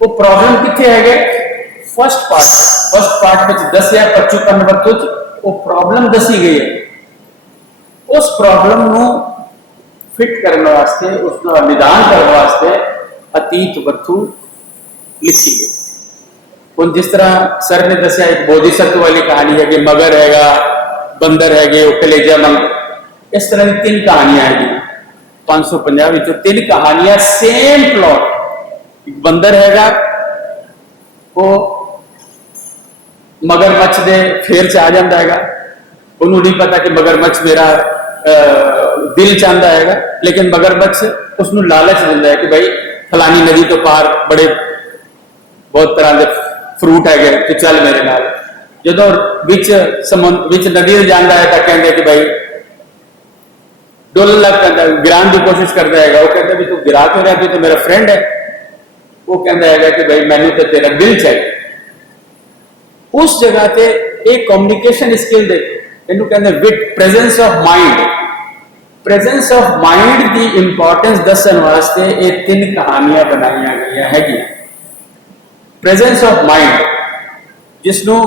वो प्रॉब्लम कितने है फर्स्ट पार्ट में दसिया पचूकन वरतों वो प्रॉब्लम दसी गई है। उस प्रॉब्लम को फिट करने वास्ते उसका निदान करने वास्ते अतीत वस्तु लिखी गई। ਹੁਣ जिस तरह सर ने दसिया एक बोधिसत्व वाली कहानी है कि मगर हैगा, बंदर है, कलेजा मंग, इस तरह की 3 कहानियां है 550 विचों 3 कहानियां सेम प्लॉट। एक बंदर हैगा, वो मगरमच्छ के फेर च आ जाता है, उन्होंने नहीं पता कि मगरमच्छ मेरा दिल चाहता है, लेकिन मगरमच्छ उसको लालच दिता है कि भाई फलानी नदी तो पार बड़े बहुत तरह के फ्रूट है, तो चल मेरे नाल। जो विच नदी जाता है तो कहते कि भाई डोलन लग पैदा, गिराने की कोशिश करता है। वो कहता भी तू गिरा क्यों रहा, तो मेरा फ्रेंड है। वो कहता है कि भाई मैंने तो तेरा दिल चाहिए। उस जगह से एक कम्युनिकेशन स्किल देखो, इन्हों कहते with presence of mind. Presence of mind की इंपॉर्टेंस दसन वास्ते ये 3 कहानियां बनाई गई है। प्रेजेंस ऑफ माइंड, जिसनों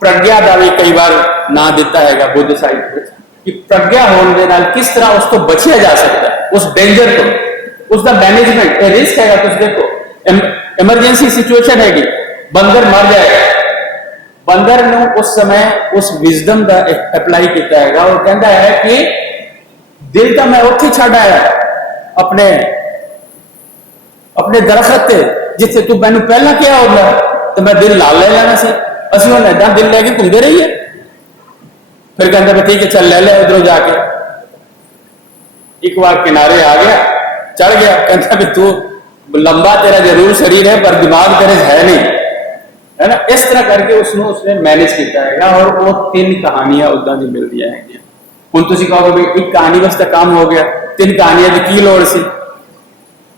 प्रज्ञा का भी कई बार ना दिता है बुद्ध साहित्य कि प्रज्ञा होने के नाल किस तरह उस तो बचिया जा सकता है, उस डेंजर को, उसका मैनेजमेंट रिस्क है। तुम देखो इमरजेंसी सिचुएशन हैगी, बंदर मर जाएगा, बंदर ने उस समय उस विजडम का अप्लाई किया है। वो कहता है कि दिल तो मैं उत्थे छड़ आया अपने अपने दरखत से जिथे तू मैनू पहला क्या होगा, तो मैं दिल ला ले लेना सी। असं हम ऐसा दिल लैके घूमते रहिए। फिर कहता भी ठीक है चल ले लिया उधरों जाके। एक बार किनारे आ गया, चढ़ गया, कहता भी तू लंबा तेरा जरूर शरीर है पर दिमाग तेरे है नहीं, है ना। इस तरह करके उसने मैनेज किया है। और वो 3 कहानियां उदा की मिलती है। हम तुम कहोगे भी एक कहानी वास्ते काम हो गया, 3 कहानियां की की लोड़ सी,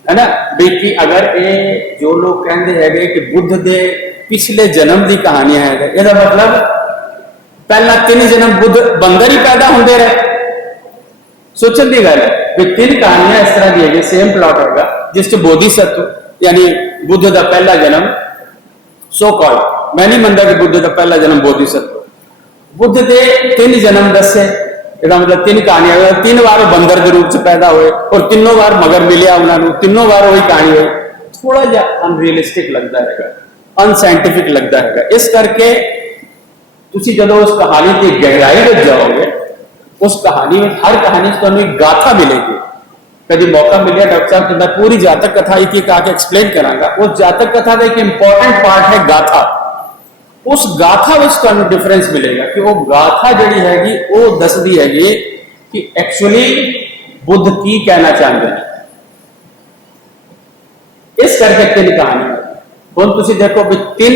है ना। भी कि अगर ये जो लोग कहते हैं कि बुद्ध के पिछले जन्म की कहानियां है, यह मतलब पहला 3 जन्म बुद्ध बंदर ही पैदा होंगे रहे। सोचने की गल है भी 3 कहानियां इस तरह की है, सेम प्लॉट होगा, जिस बोधिसत्व यानी बुद्ध का पहला जन्म सो कॉल्ड, मैं नहीं मानता कि बुद्ध का पहला जन्म बोधिसत्व, बुद्ध के 3 जन्म दसे। मतलब 3 कहानियां, 3 बार बंदर के रूप से पैदा हुए और तीनों बार मगर मिले उन्होंने, तीनों बार वही कहानी हुई। थोड़ा जा अनरियलिस्टिक लगता है, अनसाइंटिफिक लगता है। इस करके तुसी जब उस कहानी की गहराई में जाओगे, उस कहानी में हर कहानी से तुम्हें एक गाथा मिलेगी। कभी मौका मिले डॉक्टर साहब तो मैं पूरी जातक कथा एक आके एक्सप्लेन करांगा। उस जातक कथा का एक इंपॉर्टेंट पार्ट है गाथा। उस गाथा में तुहानू डिफरेंस मिलेगा कि वो गाथा जिहड़ी हैगी वो दसदी हैगी कि एक्चुअली बुद्ध की कहना चाहते हैं। इस करके 3 कहानी हुण तुसीं देखो भी 3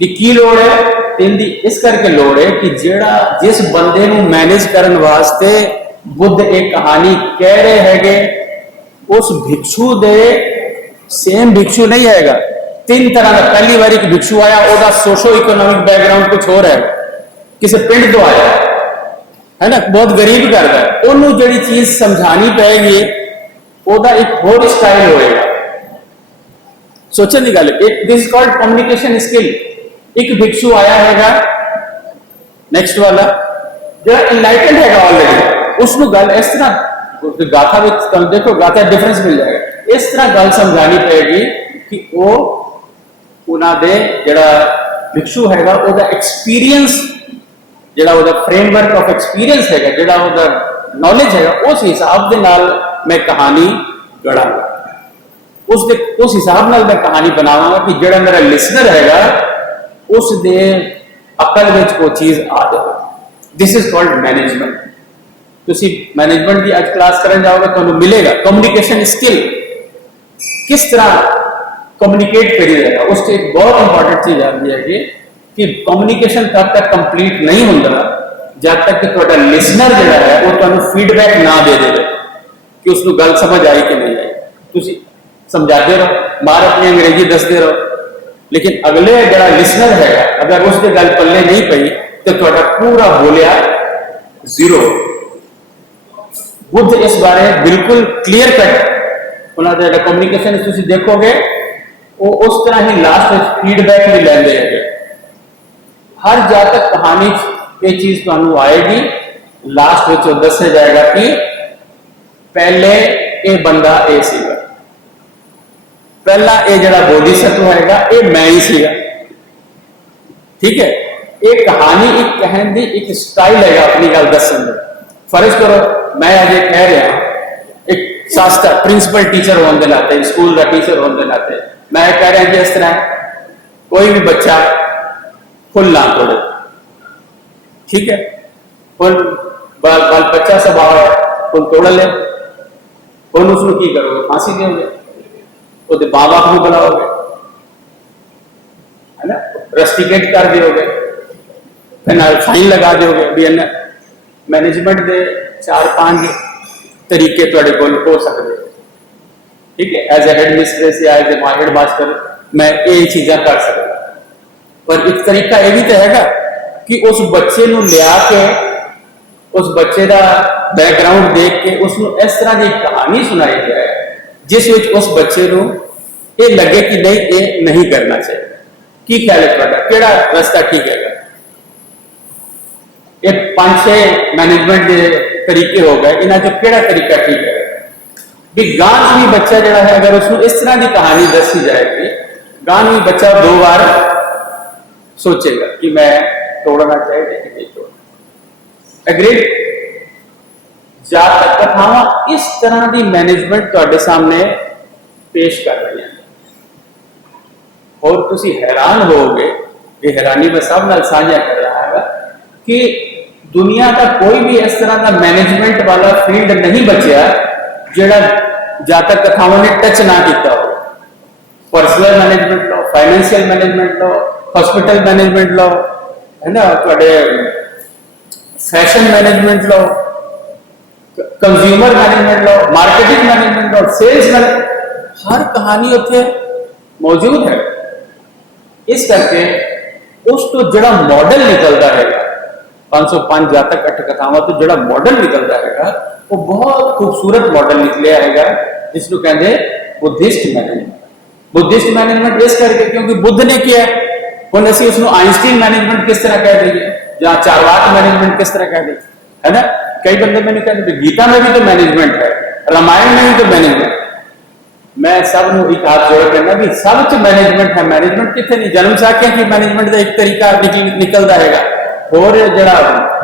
की लोड़ है, 3 दी इस करके लोड़ है कि जिस बंदे नू मैनेज करने वास्ते बुद्ध एक कहानी कह रहे हैगे, उस भिक्षु दे सेम भिक्षु नहीं हैगा। 3 तरह का, पहली बार एक भिक्षु आया, उसका सोशो इकोनॉमिक बैकग्राउंड कुछ और है, किसी पिंड तो आया है ना, बहुत गरीब करता है, उन्होंने जिहड़ी चीज समझानी पेगी ओदा एक होर स्टाइल होएगा। सोचने की गल, this is called communication skill. एक भिक्षु आया हैगा, नेक्स्ट वाला जो इनलाइटेंड हैगा ऑलरेडी, उसको गल इस तरह गाथा में देखो, गाथा डिफरेंस मिल जाएगा। इस तरह गल समझानी पेगी कि वो उन्होंने जिहड़ा भिक्षु हैगा ओदा एक्सपीरियंस, जिहड़ा ओदा फ्रेमवर्क ऑफ एक्सपीरियंस हैगा, जिहड़ा ओदा नॉलेज हैगा, उस हिसाब के नाल मैं कहानी गढ़ांगा, उस हिसाब नाल मैं कहानी बनावांगा कि जिहड़ा मेरा लिसनर हैगा उस दे अकल विच वो चीज आ जाए। This is called management. तुसी मैनेजमेंट की आज क्लास करन जाओगे तो मिलेगा कम्युनिकेशन स्किल, किस तरह कम्युनिकेट करिए जाएगा। उससे एक बहुत इंपॉर्टेंट चीज आती है कि कम्युनिकेशन तब तक कंप्लीट नहीं होता जब तक कि तुहाडा लिसनर जिहड़ा है वो तुहानू फीडबैक ना दे दे कि उसको गल समझ आई कि नहीं आई। तुसी समझाते रहो, बाहर अपनी अंग्रेजी दसते रहो, लेकिन अगले जिहड़ा लिसनर है अगर उसके गल पल्ले नहीं पई तो तुहाडा पूरा बोलिया जीरो। बुद्ध इस बारे बिल्कुल क्लीयर कट उन्होंने कम्युनिकेशन तुसी देखोगे वो उस तरह ही लास्ट फीडबैक भी लेंदे है। हर जातक कहानी ये चीज तुहानू आएगी, लास्ट में दस्या जाएगा कि पहले ये बंदा ये सीगा, पहला ये जड़ा बोधिसत्व हैगा ये मैं ही सीगा। ठीक है, एक कहानी एक कहने दी एक स्टाइल है अपनी गल दसन दा। फर्ज करो मैं अजे कह रहा एक शास्त्र प्रिंसिपल टीचर होने के नाते, स्कूल का टीचर होने के नाते मैं कह रहा कि इस तरह कोई भी बच्चा फुल ना तोड़े। ठीक है, फुल बाल बच्चा स्वभाव है, फुल तोड़ ले, फुल उसको की करोगे, फांसी दोगे, वो माँ बाप को बुलाओगे, है ना, रस्टिकेट कर दोगे, फिर फाइन लगा दोगे। भी मैनेजमेंट के 4-5 तरीके थोड़े को हो सकते। ठीक है, एज ए हेड मिस्ट्रेस या एज ए हेड मास्टर मैं ये चीजा कर सकता, पर एक तरीका यह भी तो है कि उस बच्चे को लिया के उस बच्चे का बैकग्राउंड देख के उसको इस तरह की कहानी सुनाई जाए जिस विच उस बच्चे को ये लगे कि नहीं ये नहीं करना चाहिए। की ख्याल है तुहाडा, केड़ा रास्ता ठीक है? ये 5-6 मैनेजमेंट के तरीके हो गए, इन्होंने जो केड़ा तरीका ठीक है भी गांव भी बच्चा जरा है अगर उसको इस तरह की कहानी दसी जाएगी, गांव भी बच्चा 2 बार सोचेगा कि मैं तोड़ना चाहिए कि नहीं तोड़ना। एग्रीड? जातक कथावां इस तरह की मैनेजमेंट तुहाडे सामने पेश कर रही हैं और तुसी हैरान होगे, ये हैरानी मैं सब नाल साझा कर रहा है कि दुनिया का कोई भी इस तरह का मैनेजमेंट वाला फील्ड नहीं बचा जिहड़ा जातक कथावां ने टच ना किया हो। पर्सनल मैनेजमेंट लो, फाइनेंशियल मैनेजमेंट लो, हॉस्पिटल मैनेजमेंट लो, है ना, तुहाडे फैशन मैनेजमेंट लो, कंज्यूमर मैनेजमेंट लो, मार्केटिंग मैनेजमेंट लो, सेल्स मैनेजमेंट, हर कहानी उत्थे मौजूद है। इस करके उस तो जड़ा मॉडल निकलता है 505 जातक अठ कथावां तो जड़ा मॉडल निकलता है वो बहुत खूबसूरत मॉडल निकलिया है जिसको कहते बुद्धिस्ट मैनेजमेंट। बुद्धिस्ट मैनेजमेंट इस करके क्योंकि बुद्ध ने किया हम असी उसको आइंस्टीन मैनेजमेंट किस तरह कह दीजिए या चारवाक मैनेजमेंट किस तरह कह दीजिए, है ना। कई बंदे मैंने कहते गीता में भी तो मैनेजमेंट है, रामायण में भी तो मैनेजमेंट। मैं सब एक हाथ जोड़ कहना भी सब च मैनेजमेंट है। मैनेजमेंट कितने नहीं, जन्म साखियां की मैनेजमेंट का एक तरीका निकलता है और जरा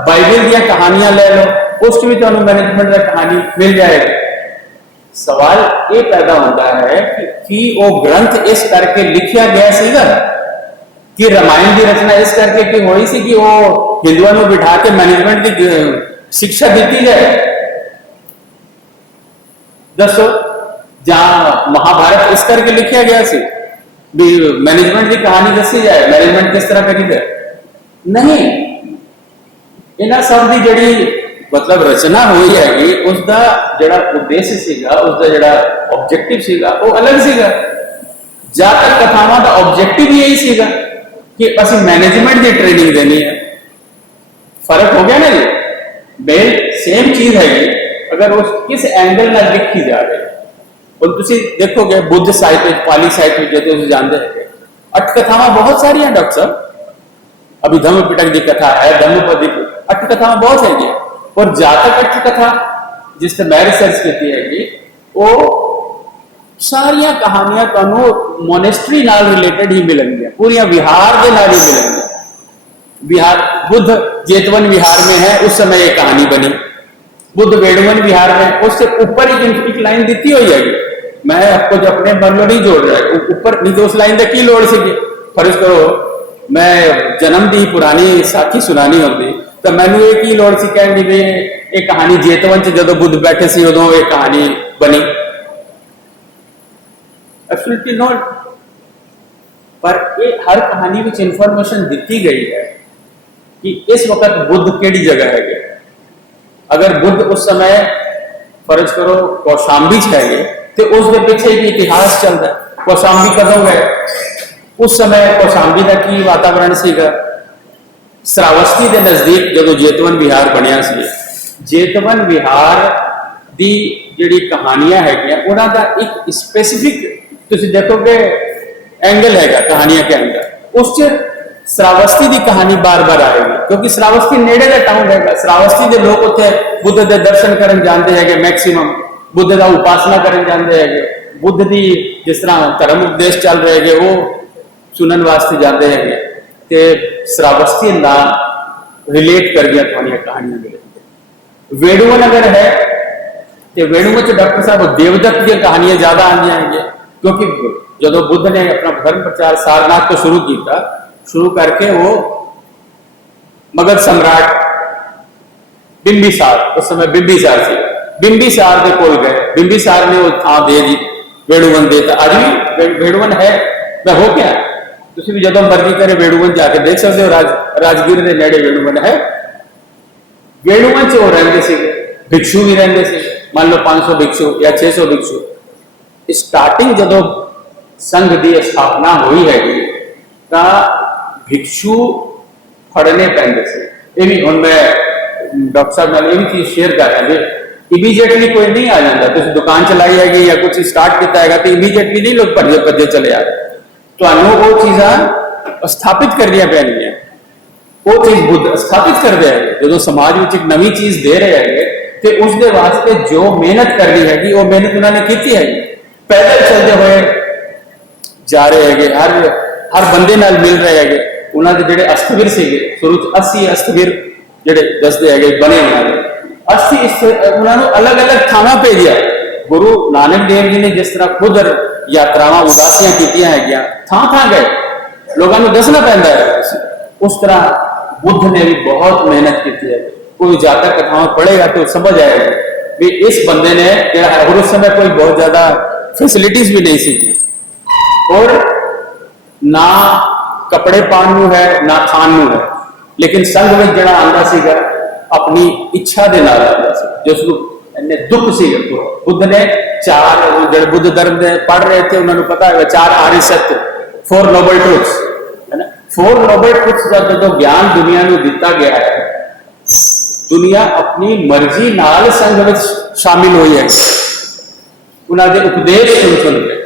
बाइबल दी कहानियां ले लो उस भी तो मैनेजमेंट का कहानी मिल जाएगी। सवाल ये पैदा होता है कि वो ग्रंथ इस करके लिखा गया सीगा कि रामायण की रचना इस करके कि हुई सी कि वो हिंदुओं को बिठा के मैनेजमेंट की शिक्षा दी जाए। दसो, जहां महाभारत इस करके लिखा गया सी भी मैनेजमेंट की कहानी दसी जाए, मैनेजमेंट किस तरह करी जाए? नहीं, इन्हां सब की जड़ी मतलब रचना हुई हैगी उसका जड़ा उद्देश्य सीगा, उसका जड़ा ऑब्जेक्टिव सीगा वो अलग सीगा। जातक कथावां का ऑब्जेक्टिव यही सीगा कि असि मैनेजमेंट की ट्रेनिंग देनी है। फर्क हो गया ना जी, मेन सेम चीज हैगी अगर उस किस एंगल में लिखी जा रही और तुम देखोगे बुद्ध साहित्य पाली साहित्य जो जानते हैं 8 कथावां बहुत सारी हैं डॉक्टर साहब। अभी धम्म पिटक की कथा है, धम्मपद की 8 कथावां बहुत है और जातक 8 कथा जिस मैं रिसर्च की है वो सारिया कहानियां तुहानू मोनेस्ट्री नाल रिलेटेड ही मिलेंगी, पूरी विहार के नाल ही मिलेंगी। विहार बुद्ध जेतवन विहार में है उस समय ये कहानी बनी, बुद्ध वेड़वन विहार में उससे ऊपर एक लाइन दी हुई है। मैं आपको जो अपने मन नहीं जोड़ रहा है ऊपर नहीं तो उस लाइन की लोड़ सी। फर्ज करो मैं जन्म की पुरानी साखी सुनानी होती तो मैनू ये की लोड़ सी कहने भी ये कहानी जेतवन च जो बुद्ध बैठे सी उदों ये कहानी बनी। Absolutely not. पर ये हर कहानी में इंफॉर्मेशन दी गई है कि इस वक्त बुद्ध केड़ी जगह है। अगर बुद्ध उस समय फर्ज करो कौशाम्बी है तो उसके पीछे एक इतिहास चलता है। कौशाम्बी कदों गए, उस समय कौशाम्बी का की वातावरण सीगा। श्रावस्ती के नजदीक जो जेतवन विहार बनया सी, जेतवन विहार की जिहड़ी कहानियां है उन्हों का एक स्पेसिफिक तुसीं देखोगे एंगल हैगा कहानियां के अंदर। उस च श्रावस्ती की कहानी बार बार आएगी, क्योंकि श्रावस्ती नेड़े का टाउन है। श्रावस्ती के लोग उत्थे बुद्ध के दर्शन करन जाते हैं, मैक्सिमम बुद्ध का उपासना करन जाते हैं, बुद्ध की जिस तरह धर्म उपदेश चल रहे हैं वो सुनन वास्ते जाते हैं। ते श्रावस्ती नाल रिलेट कर दिया थोड़ियां कहानियां दे। वेणुवन अगर है तो वेणुवन च डॉक्टर साहब देवदत्त की कहानियां ज्यादा आंदियां हैं, क्योंकि जो बुद्ध ने अपना धर्म प्रचार सारनाथ को शुरू करके वो मगध सम्राट बिंबिसार, उस समय बिंबिसार से बिंबिसार के कोल गए, बिंबिसार ने वो थां दे दी वेणुवन देता। अज भी वेणुवन है, मैं हो क्या तुम भी जो मर्जी करे वेणुवन जाके देख सकते हो। राजगीर के नेड़े वेणुवन है। वेणुवन च वो रहते थे, भिक्षु भी रहते थे, मान लो 500 भिक्षु या 600 भिक्षु। स्टार्टिंग जो संघ की स्थापना हुई है तो भिक्षु फड़ने पैंदे से। ये भी हुण मैं डॉक्टर साहब नाल ये भी चीज शेयर कर रहा है, इमीजिएटली कोई नहीं आ जाता। तुम दुकान चलाई हैगी या कुछ स्टार्ट किया है तो इमीजिएटली नहीं लोग भजे भजे चले आ रहे। ਤੁਹਾਨੂੰ ਉਹ ਚੀਜ਼ਾਂ ਸਥਾਪਿਤ ਕਰਨੀਆਂ ਪੈਣਗੀਆਂ। ਉਹ ਚੀਜ਼ ਬੁੱਧ ਸਥਾਪਿਤ ਕਰਦੇ ਹੈਗੇ। ਜਦੋਂ ਸਮਾਜ ਵਿੱਚ ਇੱਕ ਨਵੀਂ ਚੀਜ਼ ਦੇ ਰਹੇ ਹੈਗੇ ਤੇ ਉਸ ਦੇ ਵਾਸਤੇ ਜੋ ਮਿਹਨਤ ਕਰਨੀ ਹੈਗੀ ਉਹ ਮਿਹਨਤ ਉਹਨਾਂ ਨੇ ਕੀਤੀ ਹੈਗੀ। ਪੈਦਲ ਚੱਲਦੇ ਹੋਏ ਜਾ ਰਹੇ ਹੈਗੇ, ਹਰ ਬੰਦੇ ਨਾਲ ਮਿਲ ਰਹੇ ਹੈਗੇ। ਉਹਨਾਂ ਦੇ ਜਿਹੜੇ ਅਸਤਵੀਰ ਸੀਗੇ ਸ਼ੁਰੂ ਚ 80 ਅਸਤਵੀਰ ਜਿਹੜੇ ਦੱਸਦੇ ਹੈਗੇ ਬਣੇ ਉਹਨਾਂ ਦੇ 80 ਉਹਨਾਂ ਨੂੰ ਅਲੱਗ-ਅਲੱਗ ਥਾਵਾਂ ਭੇਜਿਆ। ਗੁਰੂ ਨਾਨਕ ਦੇਵ ਜੀ ਨੇ ਜਿਸ ਤਰ੍ਹਾਂ ਖੁਦ यात्रावां उदासियां कीतियां है, थां गए, लोगों को दसना पैंदा है। उस तरह बुद्ध ने भी बहुत मेहनत की है। कोई जाकर कथाओं पढ़ेगा तो समझ आएगा भी इस बंदे ने, और उस समय कोई बहुत ज्यादा फैसिलिटीज भी नहीं सी और ना कपड़े पान नूं है ना खान नूं है, लेकिन संघ में जड़ा आंदा सीगा अपनी इच्छा दे नाल आंदा सी, जिसनूं इन्ने दुख सी। बुद्ध ने चार जो बुद्ध धर्म के पढ़ रहे थे उन्होंने पता है 4 आर्य सत्य, 4 नोबल ट्रुथ्स है ना। 4 नोबल ट्रुथ्स का जो ज्ञान दुनिया में दिता गया है, दुनिया अपनी मर्जी नाल संघ में शामिल हुई है। उन्होंने उपदेश सुन के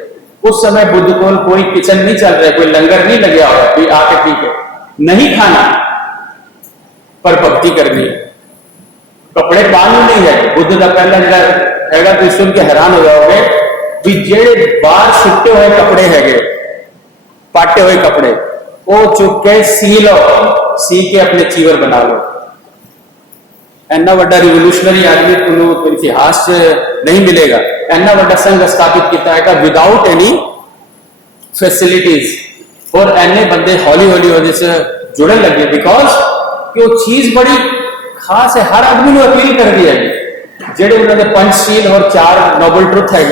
उस समय बुद्ध को कोई किचन नहीं चल रहा, कोई लंगर नहीं लगे हुआ भी आके ठीक है नहीं खाना पर भक्ति करनी है। कपड़े पान नहीं है। बुद्ध का पहला जरा तो सुन के हैरान हो जाओगे भी जेड़े बाहर सुट्टे हुए कपड़े है, पाटे हुए कपड़े वो चुक के सी लो, सी के अपने चीवर बना लो। इन्ना बड़ा रिवोल्यूशनरी आदमी तुम इतिहास नहीं मिलेगा। इन्ना बड़ा संघ स्थापित किया है विदाउट एनी फैसिलिटीज, और इन्ने बंदे हौली हौली वजह से जुड़न लगे बिकॉज कि वो चीज बड़ी खास है, हर आदमी को अपील कर दी है। जेडे उन्होंने पंचशील और 4 नोबल ट्रुथ है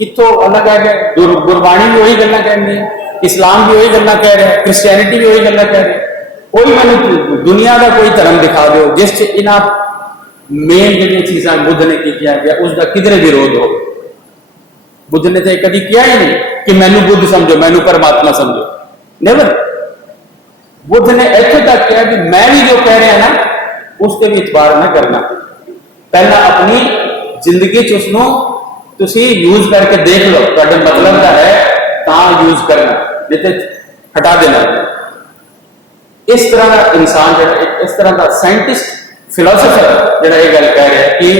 कितों अलग है। गुरबाणी भी वही गल्लां कहनी है, इस्लाम भी वही गल्लां कह रहे हैं, क्रिश्चियनिटी भी वही गल्लां कह रहे हैं। कोई मैंने दुनिया का कोई धर्म दिखा दो जिस इन्हां मेन जो चीज़ां बुद्ध ने कीतियां गया उसका किधरे विरोध हो। बुद्ध ने तो कभी किया ही नहीं कि मैनू बुद्ध समझो, मैनू परमात्मा समझो, नेवर। बुद्ध ने इत्थे तक किया कि मैं भी जो कह रहा है ना उसके भी इतबार न करना। पहला अपनी जिंदगी च उसनों तुसी यूज करके देख लो, तुहाडे मतलब का है तां यूज करना, नहीं तो हटा देना। इस तरह का इंसान जो इस तरह का साइंटिस्ट फिलोसोफर जो ये गल कह रहा है कि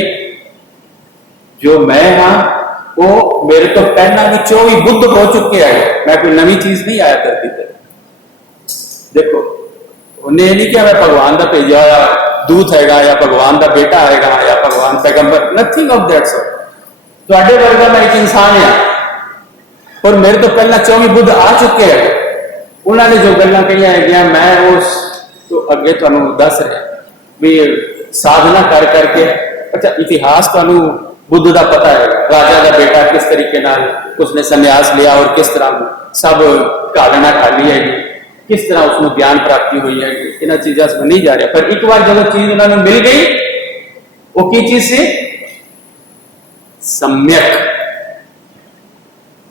जो मैं हाँ वो मेरे तो पहला भी 24 बुद्ध हो चुके हैं, मैं कोई नवी चीज नहीं आया करती थी। देखो उन्हें नहीं क्या मैं भगवान का भेजा दूत हैगा या भगवान का बेटा हैगा या भगवान पैगंबर, नथिंग ऑफ दैट सॉर्ट। तुहाडे वर्गा मैं एक इंसान है और मेरे तो पहला 24 बुद्ध आ चुके हैं। उन्होंने जो गल्लां कहियां है मैं उस तो अगे तुहानू दस रहा भी साधना कर करके। अच्छा इतिहास तुहानू बुद्ध का पता है, राजा का बेटा किस तरीके नाल उसने संन्यास लिया और किस तरह सब घालना खाली है, किस तरह उसको ज्ञान प्राप्ति हुई है। इन्होंने चीजा से नहीं जा रहा, पर एक बार जो चीज उन्होंने मिल गई वो की चीज से सम्यक।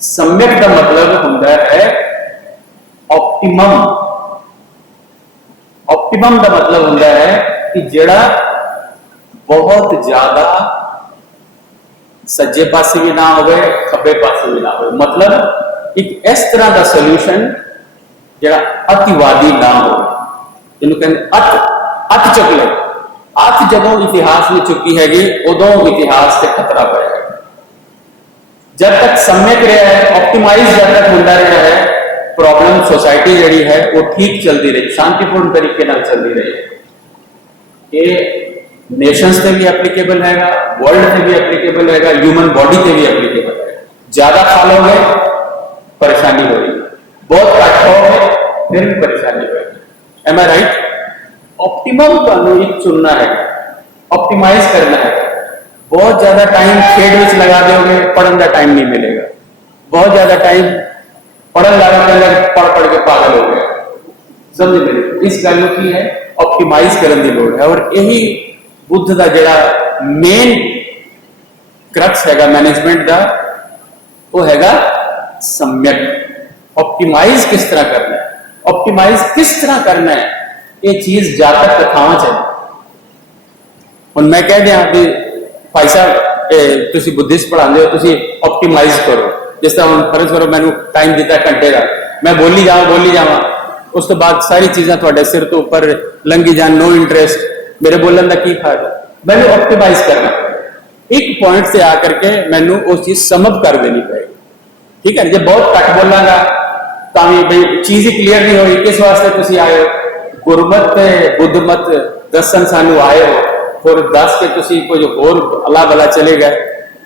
सम्यक का मतलब होता है ऑप्टिमम। ऑप्टिमम का मतलब होता है कि जेड़ा बहुत ज्यादा सज्जे पासे भी ना हो, खब्बे पासे भी ना हो। मतलब ਇੱਕ ਇਸ ਤਰ੍ਹਾਂ ਦਾ ਸੋਲੂਸ਼ਨ ਜਿਹੜਾ ਅਤਿਵਾਦੀ ਨਾ ਹੋਵੇ, ਜਿਹਨੂੰ ਕਹਿੰਦੇ ਅੱਤ ਚੁੱਕ ਲੈ। ਅੱਤ ਜਦੋਂ ਇਤਿਹਾਸ ਵਿੱਚ ਚੁੱਕੀ ਹੈਗੀ, ਉਦੋਂ ਇਤਿਹਾਸ ਤੇ ਖਤਰਾ ਪਿਆ ਹੈ। जब तक सम्यक रहा है, ऑप्टिमाइज जब तक होता रहा है, प्रॉब्लम सोसाइटी जी है वो ठीक चलती रही, शांतिपूर्ण तरीके नाल चलती रही। ये नेशंस से भी एप्लीकेबल हैगा, वर्ल्ड से भी एप्लीकेबल हैगा, ह्यूमन बॉडी से भी एप्लीकेबल है। ज्यादा खा लोगे परेशानी होगी, बहुत घट खाओगे फिर भी परेशानी होगी। एम आई राइट? ऑप्टिमम तुहानू एक चुनना है, ऑप्टिमाइज करना है। बहुत ज्यादा टाइम खेड में लगा दोगे, पढ़ने का टाइम नहीं मिलेगा। बहुत ज्यादा टाइम पढ़न लगा पढ़ के पागल हो गया, समझ मेरे। इस गल की है ऑप्टिमाइज करने की लोड़ है, और यही बुद्ध का जिहड़ा मेन क्रक्स हैगा मैनेजमेंट का, वो हैगा सम्यक। ऑप्टिमाइज किस तरह करना है, ऑप्टिमाइज किस तरह करना है, ये चीज जातक कथावां च है। हुण मैं कह दिया भी भाई साहब तुसी बुद्धिस्ट पढ़ाते हो, तुसी ऑप्टिमाइज करो। जिस तरह हम फर्ज करो मैंने टाइम दिता घंटे का, मैं बोली जावा उस तो बाद सारी चीज़ां तुहाडे सिर तो ऊपर लंघी जान, नो इंटरेस्ट, मेरे बोलने का की फायदा। मैंने ऑप्टिमाइज करना, एक पॉइंट से आकर के मैनू उस चीज समझ कर देनी पड़ेगी। ठीक है, जो बहुत घट बोलांगा तो भाई चीज़ ही क्लीयर नहीं होगी। किस वास्ते तुसी आए हो? गुरमत बुद्धमत दसन सानू आए हो, और दस के तुसी कुछ होर अला बला चले गए।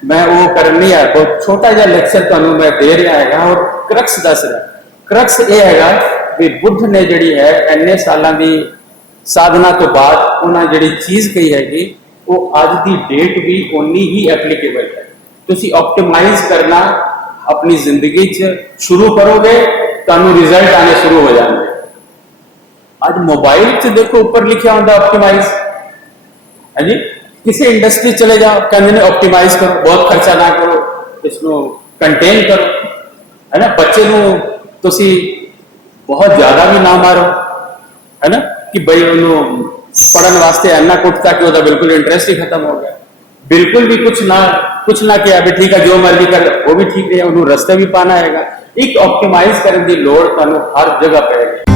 मैं वो कर नहीं आया, बहुत छोटा जिहा लेक्चर तुहानू मैं दे रहा है, और क्रक्स दस रहा। क्रक्स ये है कि बुद्ध ने जिहड़ी है इन्ने सालों की साधना तो बाद उन्हें जिहड़ी चीज़ कही हैगी, वो अज की डेट भी उन्नी ही एप्लीकेबल है। तुसी ऑप्टिमाइज करना अपनी जिंदगी च शुरू करोगे, तुहानू रिजल्ट आने शुरू हो जाएंगे। अज मोबाइल च देखो ऊपर लिखा होता ऑप्टिमाइज है जी। किसी इंडस्ट्री चले जाओ, कहते हैं ऑप्टिमाइज करो, बहुत खर्चा ना करो, इसको कंटेन करो, है ना। बच्चे को तुसी बहुत ज्यादा भी ना मारो, है ना, कि भाई उन्होंने पढ़ने वास्ते इन्ना कुटता कि वह बिल्कुल इंटरेस्ट ही खत्म हो गया। बिल्कुल भी कुछ ना किया भी ठीक है जो मर्जी कर, वो भी ठीक है, उन्होंने रस्ते भी पाना है। एक ऑप्टिमाइज करने की लोड़ तुहानू हर जगह पड़ेगी।